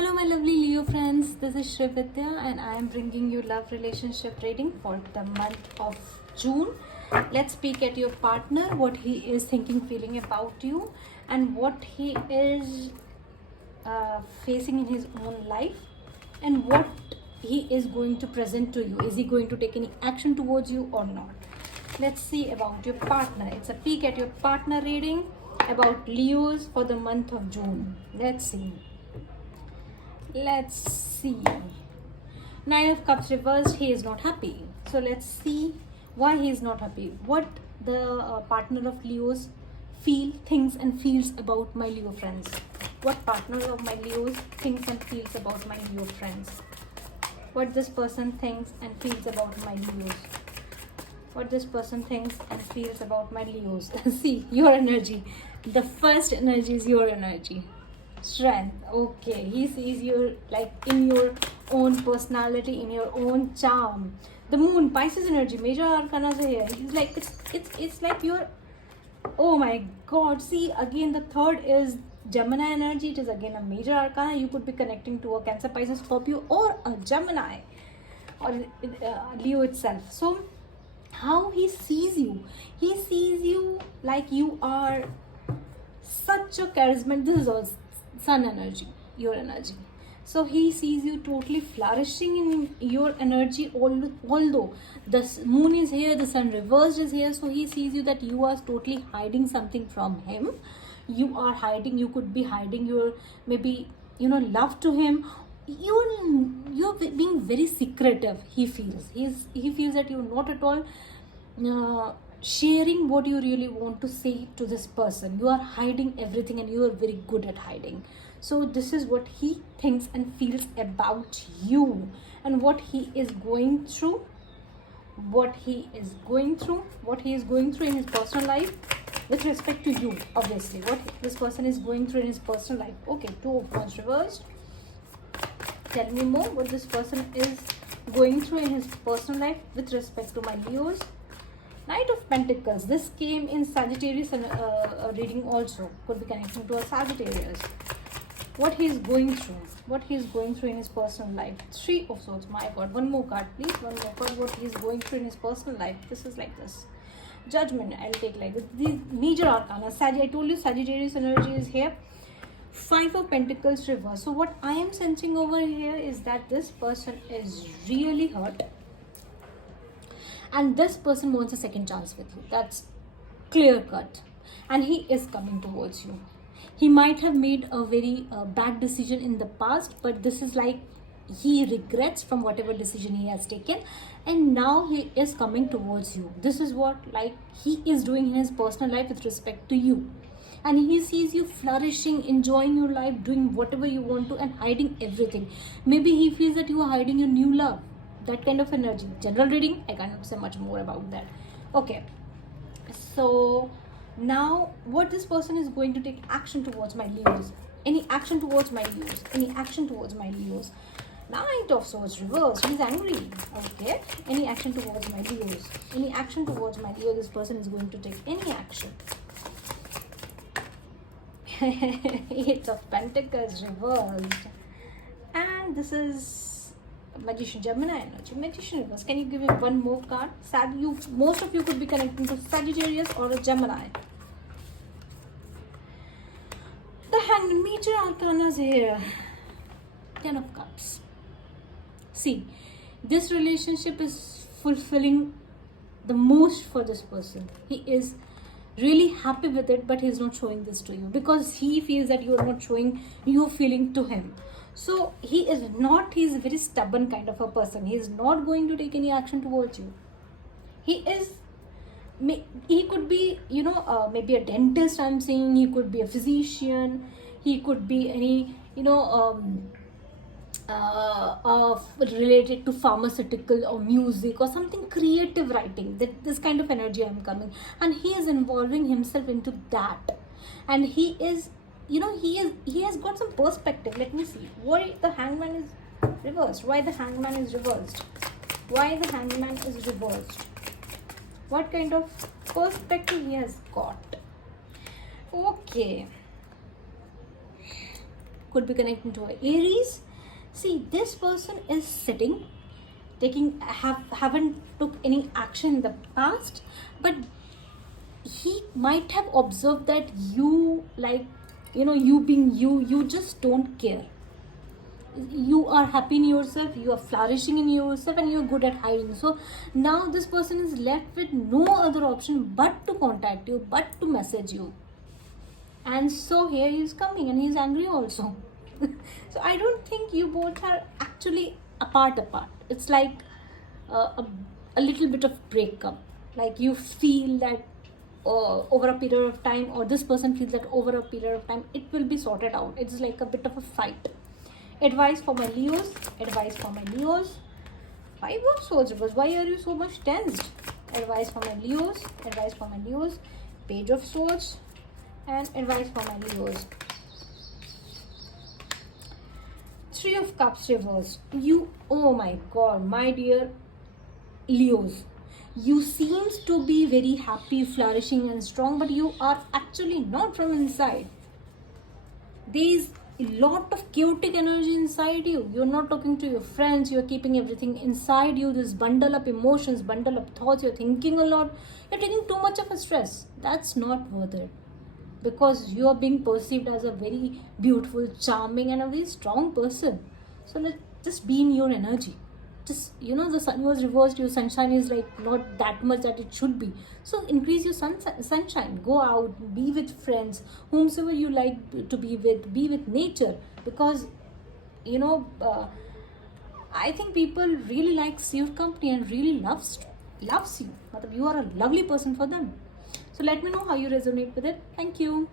Hello, my lovely Leo friends. This is Srividya, and I am bringing you love relationship reading for the month of June. Let's peek at your partner, what he is thinking, feeling about you, and what he is facing in his own life, and what he is going to present to you. Is he going to take any action towards you or not? Let's see about your partner. It's a peek at your partner reading about Leos for the month of June. Let's see. Nine of Cups reversed. He is not happy. So let's see why he is not happy. What the partner of Leos thinks and feels about my Leo friends. What partner of my Leos thinks and feels about my Leo friends. What this person thinks and feels about my Leos. What this person thinks and feels about my Leos. See, your energy. The first energy is your energy. Strength. Okay, he sees you like in your own personality, in your own charm. The moon, Pisces energy, major arcana here. He's like it's like your, oh my god. See, again the third is Gemini energy. It is again a major arcana. You could be connecting to a Cancer, Pisces, Scorpio, or a Gemini, or Leo itself. So how he sees you like you are such a charismatic. This is also Sun energy, your energy. So he sees you totally flourishing in your energy, although the moon is here, the sun reversed is here. So he sees you that you are totally hiding something from him. You are hiding, you could be hiding your maybe love to him. You're being very secretive. He feels that you're not at all sharing what you really want to say to this person. You are hiding everything, and you are very good at hiding. So this is what he thinks and feels about you, and what he is going through in his personal life with respect to you. Obviously, what this person is going through in his personal life. Okay, Two of Wands reversed. Tell me more what this person is going through in his personal life with respect to my Leos. Knight of Pentacles. This came in Sagittarius reading also. Could be connecting to a Sagittarius. What he is going through. What he is going through in his personal life. Three of Swords. My God. One more card, please. One more card. What he is going through in his personal life. This is like this. Judgment. I'll take like this. The major arcana. I told you Sagittarius energy is here. Five of Pentacles reverse. So what I am sensing over here is that this person is really hurt. And this person wants a second chance with you. That's clear cut. And he is coming towards you. He might have made a very bad decision in the past, but this is like he regrets from whatever decision he has taken, and now he is coming towards you. This is what like he is doing in his personal life with respect to you. And he sees you flourishing, enjoying your life, doing whatever you want to, and hiding everything. Maybe he feels that you are hiding your new love. That kind of energy. General reading, I cannot say much more about that. Okay, so now what this person is going to take action towards my Leos. Any action towards my Leos. Knight of Swords reversed. He's angry. Okay, any action towards my Leos. This person is going to take any action. Eight of Pentacles reversed, and this is Magician, Gemini energy. Magician reverse. Can you give me one more card? Most of you could be connecting to Sagittarius or a Gemini. The Hanged, major arcana is here. Ten of Cups. See, this relationship is fulfilling the most for this person. He is really happy with it, but he's not showing this to you because he feels that you are not showing your feeling to him. So he's a very stubborn kind of a person. He is not going to take any action towards you. He could be maybe a dentist, I'm saying. He could be a physician. He could be any related to pharmaceutical or music or something creative writing. This kind of energy I'm coming, and he is involving himself into that, and he is he has got some perspective. Let me see why the Hangman is reversed. What kind of perspective he has got. Okay, could be connecting to a Aries. See, this person is sitting, haven't took any action in the past, but he might have observed that you, like, you being you just don't care. You are happy in yourself, you are flourishing in yourself, and you're good at hiding. So now this person is left with no other option but to contact you, but to message you. And so here he is coming, and he's angry also. So I don't think you both are actually apart. It's like a little bit of breakup. Like you feel that over a period of time, or this person feels that over a period of time it will be sorted out. It's like a bit of a fight. Advice for my Leos. Five of Swords reverse. Why are you so much tensed? Advice for my Leos. Page of Swords. And advice for my Leos. Three of Cups reverse. Oh my God, my dear Leos, you seems to be very happy, flourishing and strong, but you are actually not from inside. There is a lot of chaotic energy inside you. You're not talking to your friends, you're keeping everything inside you. This bundle up emotions, bundle up thoughts, you're thinking a lot, you're taking too much of a stress. That's not worth it, because you are being perceived as a very beautiful, charming and a very strong person. So let's just be in your energy. Just, the sun was reversed, your sunshine is like not that much that it should be. So increase your sunshine, go out, be with friends, whomsoever you like to be with nature, because I think people really likes your company and really loves you. You are a lovely person for them. So let me know how you resonate with it. Thank you.